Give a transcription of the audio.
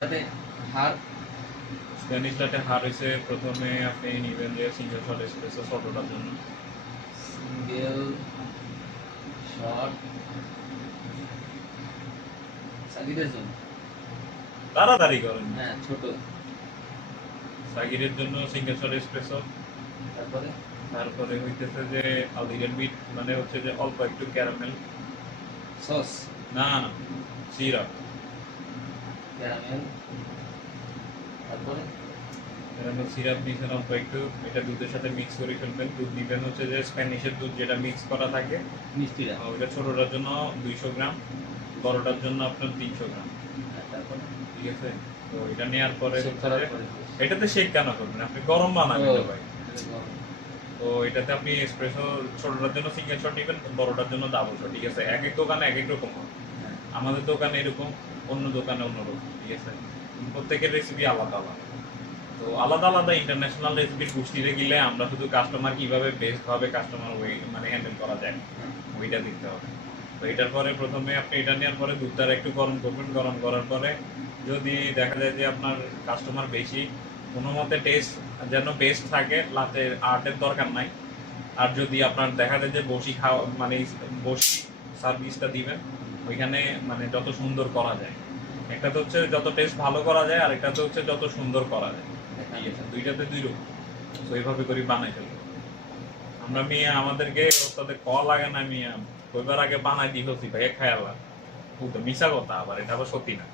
হার Spanish লাটে হার হয়েছে প্রথমে আপনি নিবেন যে সিঙ্গেল শট এসপ্রেসো ছোটটার জন্য সিঙ্গেল শট সাকিরের জন্য তাড়াতাড়ি করেন। হ্যাঁ ছোট সাকিরের জন্য সিঙ্গেল শট এসপ্রেসো। তারপরে তারপরে হইতেছে যে লিটল বিট মানে হচ্ছে যে অল্প একটু ক্যারামেল সস না না সিরাপ ক্যারামেল তারপরে ক্যারামেল সিরাপ দিয়েছেন অল্প একটু, এটা দুধের সাথে মিক্স করে ফেলবেন। দুধ দিবেন হচ্ছে যে স্প্যানিশের দুধ যেটা মিক্স করা থাকে মিষ্টিরা ওইটা ছোটটার জন্য 200 গ্রাম, বড়টার জন্য আপনার 300 গ্রাম। তারপরে ঠিক আছে, তো এটা নেওয়ার পরে শেক হচ্ছে করার যে পরে এটাতে শেক কেন করবেন আপনি, গরম বানাবেন তো ভাই। এটা গরম। তো এটাতে আপনি এসপ্রেসো ছোটটার জন্য সিঙ্গেল শট নেবেন, বড়টার জন্য ডাবল শট। ঠিক আছে, এক এক দোকানে এক এক রকম হয়, হ্যাঁ, আমাদের দোকানে এরকম, অন্য দোকানে অন্যরকম। ঠিক আছে, প্রত্যেকের রেসিপি আলাদা আলাদা। তো আলাদা আলাদা ইন্টারন্যাশনাল রেসিপির গোষ্ঠীতে গেলে আমরা শুধু কাস্টমার কিভাবে বেস্ট ভাবে কাস্টমার ওই মানে হ্যান্ডেল করা যায় ওইটা দেখতে হবে। তো এটার পরে প্রথমে আপনি এটা নেওয়ার পরে দুধটা একটু গরম করবেন। গরম করার পরে যদি দেখা যায় যে আপনার কাস্টমার বেশি, কোনো মতে টেস্ট যেন বেস্ট থাকে, লাতে আর্টের দরকার নাই। আর যদি আপনার দেখা যায় যে বসি খাওয়া মানে বসি সার্ভিসটা দিবেন ওইখানে মানে যত সুন্দর করা যায়, একটা তো হচ্ছে যত টেস্ট ভালো করা যায় আর একটা তো হচ্ছে যত সুন্দর করা যায়। ঠিক আছে, দুইটাতে দুই রকম। তো এইভাবে করে বানাই ফেলবো আমরা। মিয়া আমাদেরকে ওটাতে কল লাগে না মিয়া, কইবার আগে বানাই দিই হচ্ছি ভাই খায়ালা, তো মিশা কথা, আবার এটা আবার সত্যি না।